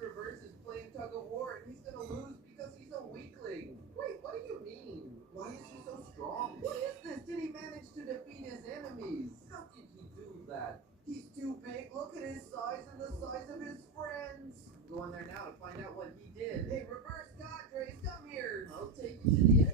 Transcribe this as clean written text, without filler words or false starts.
Reverse is playing tug of war and he's gonna lose because he's a weakling. Wait, what do you mean? Why is he so strong? What is this? Did he manage to defeat his enemies? How did he do that? He's too big. Look at his size and the size of his friends. Go on there now to find out what he did. Hey, Reverse Cadres, come here. I'll take you to the